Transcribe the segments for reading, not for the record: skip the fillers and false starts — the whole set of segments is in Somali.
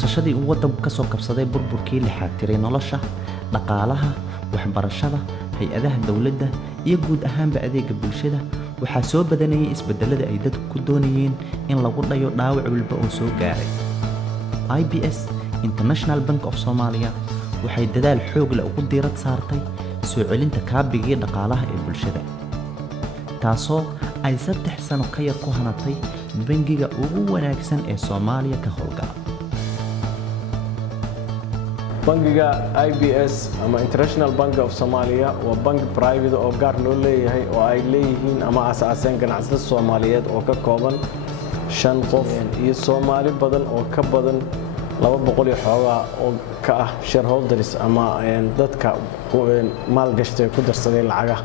kabsashadii uu waddanku ka soo kabsaday burburkii lixaad tiray nolosha, dhaqaalaha, waxbarashada, hay-adaha dawladda iyo guud ahaanba adeegga bulshada, waxaa soo badanayay isbeddelada ay dadku ku doonayeen in lagu dhayo dhaawac walba oo soo gaaray. IBS International Bank of Somalia waxay dadaal xoog leh ugu diirad saartay soo celinta kaabigii dhaqaalaha ee bulshada, taasoo ay 3 sano ka yar ku hanatay bangiga ugu wanaagsan ee Soomaaliya ka howlgala. bangiga IBS ama International Bank of Somalia waa bank private oo gaar loo leeyahay oo ay leeyihiin ama asaaseen ganacsatada Soomaaliyeed oo ka kooban 5 qof iyo Soomaali badan oo ka badan 200 xoogaa oo ka ah shareholders ama dadka maalgashatay ku darsaday lacagaha.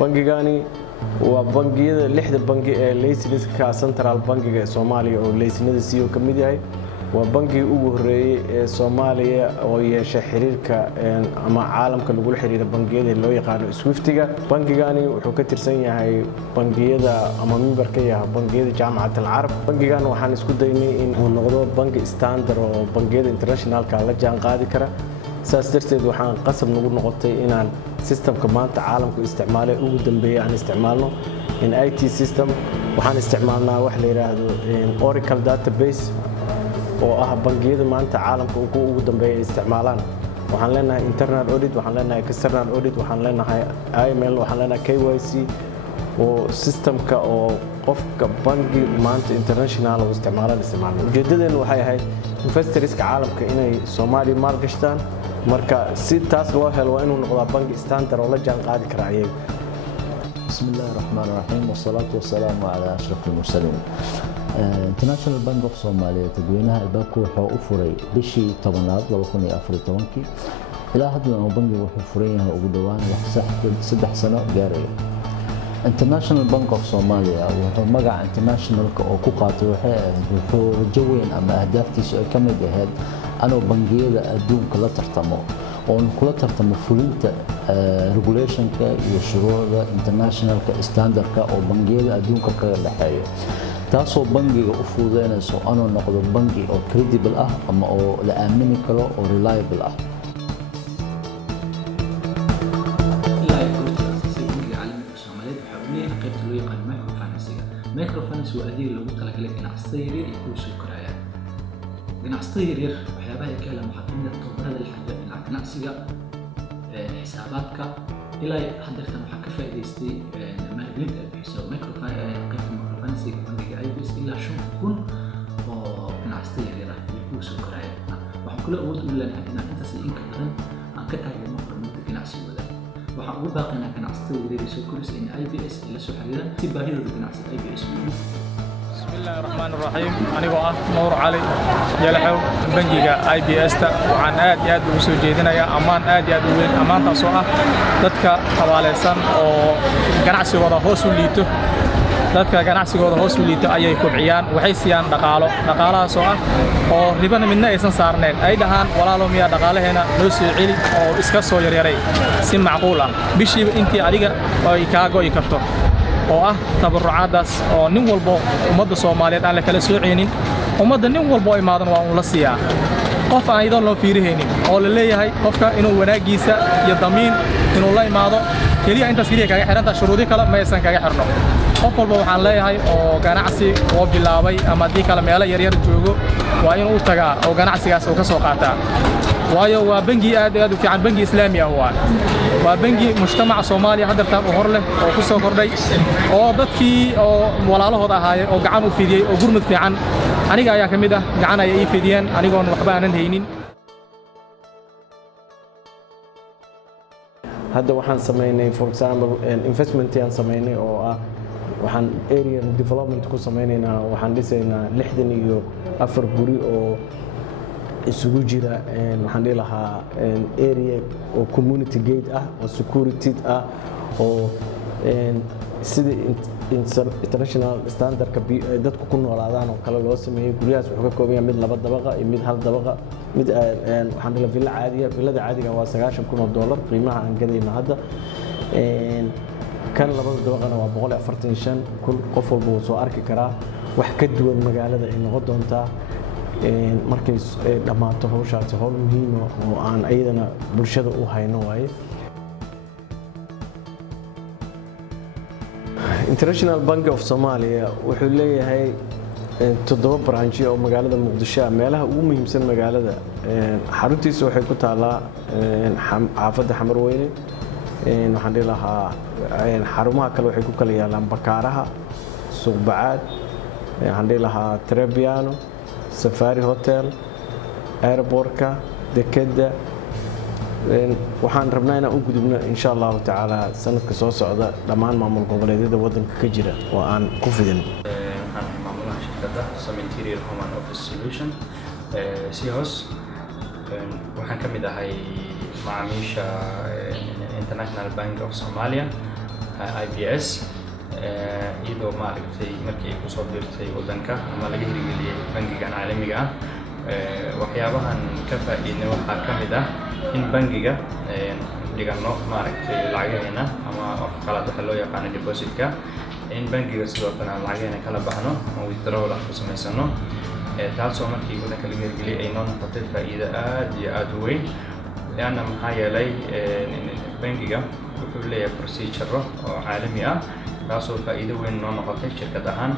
Bangigani waa bangiyada 6 bangi ee laysanka Central Bankiga ee Soomaaliya oo laysanada CEO ka mid yahay. waa bangi ugu horeeyay ee Soomaaliya oo yeeshay xiriirka ama caalamka lagu xiriiro bangiyada loo yaqaan Swift-ga. Bangigani wuxuu ka tirsan yahay bangiyada ama member ka yahay bangiyada Jaamacadda Al-Carab. Bangigan waxaan isku daynay in uu noqdo bangi standard oo bangiyada internationalka la jaan qaadi kara. saas darteed waxaan qasab nagu noqotay inaan systemka maanta caalamku isticmaalay ugu dambeeyay aan isticmaalno in IT system. waxaan isticmaalnaa wax la yiraahdo Oracle database oo ah bangiyada maanta caalamka ugu dambeeyay isticmaalaan. waxaan leenahay internal audit, waxaan leenahay external audit, waxaan leenahay IML, waxaan leenahay KYC oo systemka oo qofka bangi maanta international oo isticmaalaan. ujeedadeenu waxay ahayd investorska caalamka inay Soomaaliya maal gashtaan, marka si taas loo helo waa inuu noqdo bangi standard oo la jaan qaadi kara ayaga. بسم الله الرحمن الرحيم والصلاة والسلام على أشرف المرسلين. International Bank of Somalia tadweynaha albaabku wuxuu u furay bishii 10aad 2014 ilaa hadda bangigu wuxuu furan yahay ugu dhawaan wax 3 sano gaaraya. International Bank of Somalia wuxuu magaca internationalka oo ku qaatay wuxuu rajo weyn ama ahdaaftiisu ay ka mid ahayd anoo bangiyada adduunka la tartamo oo kula tartamo fulinta regulationka iyo shuruucda internationalka standardka oo bangiyada adduunka ka dhaxeeyo, taasoo bangiga u fududeynayso anoo noqdo bangi oo credible ah ama oo la aamini karo oo reliable ah. microfinance waa adeeg loogu talagalay ganacsatada yaryar iyo kuwa soo koraya. ganacsatada yaryar waxyaabaha ay ka helaan waxaa kamid ah tababarada la xiriira dhinaca ganacsiga, xisaabaadka. ilaa haddeertan waxaa ka faa'iidaystay maalgelinta ay bixiso microfinance bangiga IBS ilaa 5,000 oo ganacsatada yaryar ah iyo kuwa soo koraya. waxaan kula awood u leenahay inaan intaas iyo inka badan aan ka taageerno horumarka ganacsigooda. waxaan ugu baaqaynaa ganacsatada yaryar soo koraysa in IBS ay la soo xiriiraan si baahidooda ganacsiga IBS u yihiin. بسم الله الرحمن الرحيم أنيقو نور علي يلحو بنجيجا IBS تا وعن آد وسو جيدنا أمان آد وين أمان تصوع ضدك حواليسان أو جناعسي وضع هوسو ليتو ضدك جناعسي وضع هوسو ليتو أي كوبعيان وحيسيان دقالة صوع أو ربنا منا إنسان صارنين أي دهان ولا لهم يا دقالة هنا نوسي علي أو إسكاسو يريري سم معقولة بيشي أنتي عليك أو يكاغو يكرتو oo ah tabarucaadaas oo nin walba ummadda Soomaaliyeed aan la kala sooceenin. ummadda nin walba oo imaadan waa uu la siiyaa qof aan idin loo fiiriheenin oo la leeyahay qofka inuu wanaagiisa iyo damiin inuu la imaado kaliya intaas kaliya kaga xiranta shuruudi kale ma aysan kaga xirno. qof walba waxaan leeyahay oo ganacsi oo bilaabay ama dii kala meel yar yar joogo waa inuu tagaa oo ganacsigaas uu ka soo qaataa. waayo waa bangi aad u fiican, bangi islaami ah waa bangi mujtamaca Soomaaliya hadda uu hor leh oo ku soo kordhay oo dadkii oo walaalahooda ahaayeen oo gacan u fidiyay oo gurmad fiican aniga ayaa kamid ah gacan ay ii fidiyeen anigoon waxba aanan haynin. hadda waxaan sameynay for example investment aan sameynay oo ah waxaan area development ku sameynaynaa. waxaan dhisaynaa 64 guri oo isugu jira waxaan dhihi lahaa area oo community gate ah oo security ah oo sida international standardka dadku ku noolaadaan oo kale loo sameeyay. guryahaas wuxuu ka kooban yahay mid 2 dabaqa iyo mid 1 dabaqa. mid waxaan dhihi villa caadiga, villada caadiga waa $90,000 qiimaha aan gadayno hadda. kan 2 dabaqana waa $145,000. qof walba wuu soo arki karaa wax ka duwan magaalada ay noqon doontaa. markay dhammaato hawshaasi hawl muhiima oo aan ayadana bulshada u hayno waaye. International Bank of Somalia wuxuu leeyahay 7 branch oo magaalada Muqdisho ah, meelaha ugu muhiimsan magaalada. Xaruntiisa waxay ku taalaa xaafadda Xamarweyne. Waxaan dhihi lahaa xarumaha kale waxay ku kala yaalaan Bakaaraha, Suuq Bacaad, waxaan dhihi lahaa Trebiano, Safari Hotel, Airportka, Dekedda. Waxaan rabnaa inaan u gudubno insha Allahu tacaala sanadka soo socda dhammaan maamul goboleedyada waddanka ka jira oo aan ku fidin. Waxaan maamulaha shirkadda Some Interior Home and Office Solution CHOS. Waxaan ka mid ahay macaamiisha International Bank of Somalia IBS, iyadoo maaragtay markii ay kusoo biirtay waddanka ama laga hirgeliyey bangigan caalamiga ah. Waxyaabahan ka faa'iidnay waxaa ka mid ah in bangiga dhigano maaragtay lacagaheena ama qalad waxa loo yaqaan depositka, in bangiga sidoo kale aan lacagaheena kala baxno oo withdrawal ku samaysano, taasoo markii waddanka laga hirgeliyey ay noo noqotay faa'iido aad iyo aad u weyn. لأن maxaa yeelay bangiga wuxuu leeyahay procedure oo caalami ah, taasoo faa'iido weyn noo noqotay shirkad ahaan.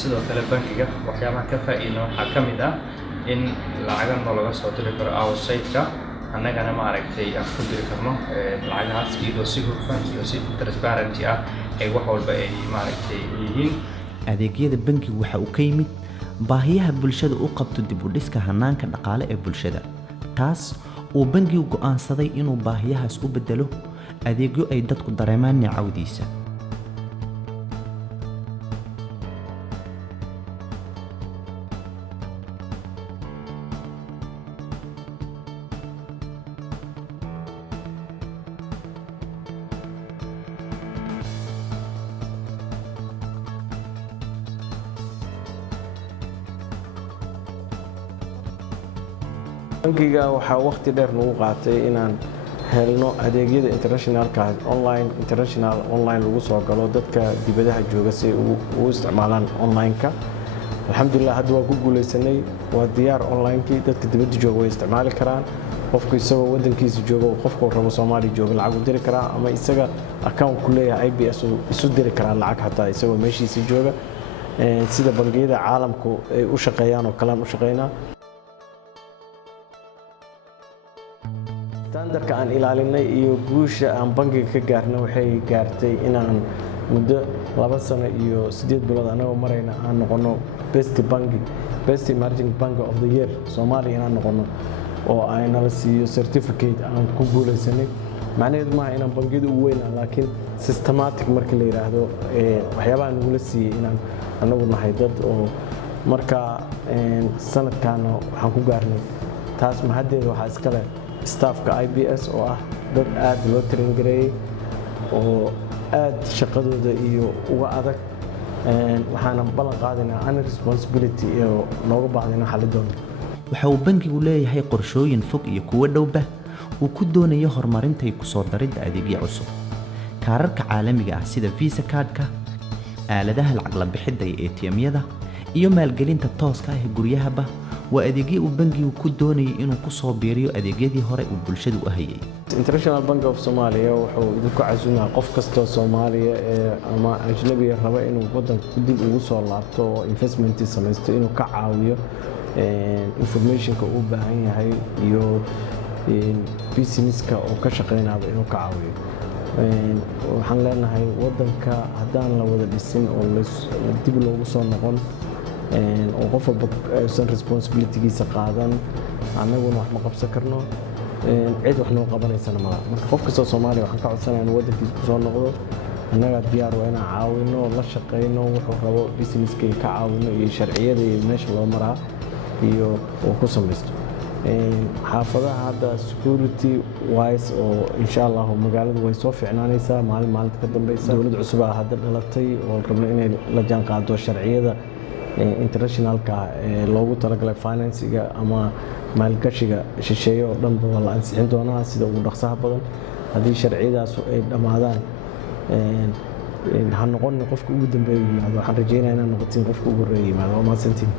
Sidoo kale bangiga waxyaabaha ka faa'iidna waxaa ka mid ah in lacagan laga soo diri karo outside-ka, annagana maaragtay aan ku diri karno lacagahaas iyadoo si hufan iyo si transparent ah ay wax walba ay maaragtay yihiin. Adeegyada bangigu waxa uu ka yimid baahiyaha bulshada u qabto dib u dhiska hanaanka dhaqaale ee bulshada, taas uu bangigu go'aansaday inuu baahiyahaas u bedelo adeegyo ay dadku dareemaan nicawdiisa. bangiga waxaa waqti dheer nagu qaatay inaan helno adeegyada internationalka international online lagu soo galo dadka dibadaha jooga si ay ugu isticmaalaan online-ka. Alxamdulillah hadda waa ku guuleysanay, waa diyaar online-kii, dadka dibadda jooga way isticmaali karaan. Qofku isagoo waddankiisa jooga qofku rabo Soomaaliya jooga lacag u diri karaa, ama isaga account ku leeyahay IBS isu diri karaa lacag hataa isagoo meeshiisa jooga. Sida bangiyada caalamku ay u shaqeeyaan oo kale aan u shaqeynaa. standardka aan ilaalinay iyo guusha aan bangiga ka gaarnay waxay gaartay inaan muddo 2 sano iyo 8 bilood anagoo marayna aan noqono best emerging bank of the year Soomaaliya inaan noqono oo ay nala siiyo certificate aan ku guuleysanay. macnaheedu maaha inaan bangiyada u weynaa, laakiin systematic markii la yiraahdo waxyaabaha nagula siiyey inaan anagu nahay dad oo marka sanadkan waxaan ku gaarnay taas. mahaddeeda waxaa iska leh staffka IBS oo ah dad aad loo train gareeyay oo aad shaqadooda iyo uga adag. waxaana ballan qaadaynaa an responsibility oo nooga baahdayna xalidooda. waxa uu bangigu leeyahay qorshooyin fog iyo kuwo dhowba uu ku doonayo horumarinta iyo ku soo daridda adeegyo cusub. kaararka caalamiga ah sida Visa card-ka, aaladaha lacag la bixidda ee ATM-yada iyo maalgelinta tooska ah ee guryahaba waa adeegyo uu bangigu ku doonayay inuu ku soo biiriyo adeegyadii hore uu bulshadu u hayay. International Bank of Somalia wuxuu idinku casuumaa qof kastoo Soomaaliya ama ajnabi raba inuu waddanka dib ugu soo laabto oo investment samaysto inuu ka caawiyo information-ka uu baahan yahay iyo business-ka oo ka shaqeynaya inuu ka caawiyo. waxaan leenahay waddanka haddaan la wada dhisin oo dib loogu soo noqon oo qof walba aysan responsibility-giisa qaadan, annaguna wax ma qabsan karno, cid wax noo qabanaysana malaha. marka qof kastoo Soomaaliya waxaan ka codsanayaa inuu waddankiisa ku soo noqdo. annaga diyaar waa inaan caawino, la shaqeyno, wuxuu rabo business-ka ka caawino iyo sharciyada iyo meesha loo maraa iyo uu ku samaysto. xaafadaha hadda security wise oo insha Allah magaaladu way soo fiicnaanaysaa maalinta ka dambaysa. dawlad cusub ah hadda dhalatay oo rabno inay la jaan qaado sharciyada internationalka loogu talagalay finance-ga ama maalgashiga shisheeye oo dhan waa la ansixin doonaa sida ugu dhaqsaha badan. haddii sharciyadaas ay dhamaadaan ha noqon qofka ugu dambeeya yimaado. waxaan rajeynayaa inaan noqotiin qofka ugu horeeya yimaado. waa mahadsantiin.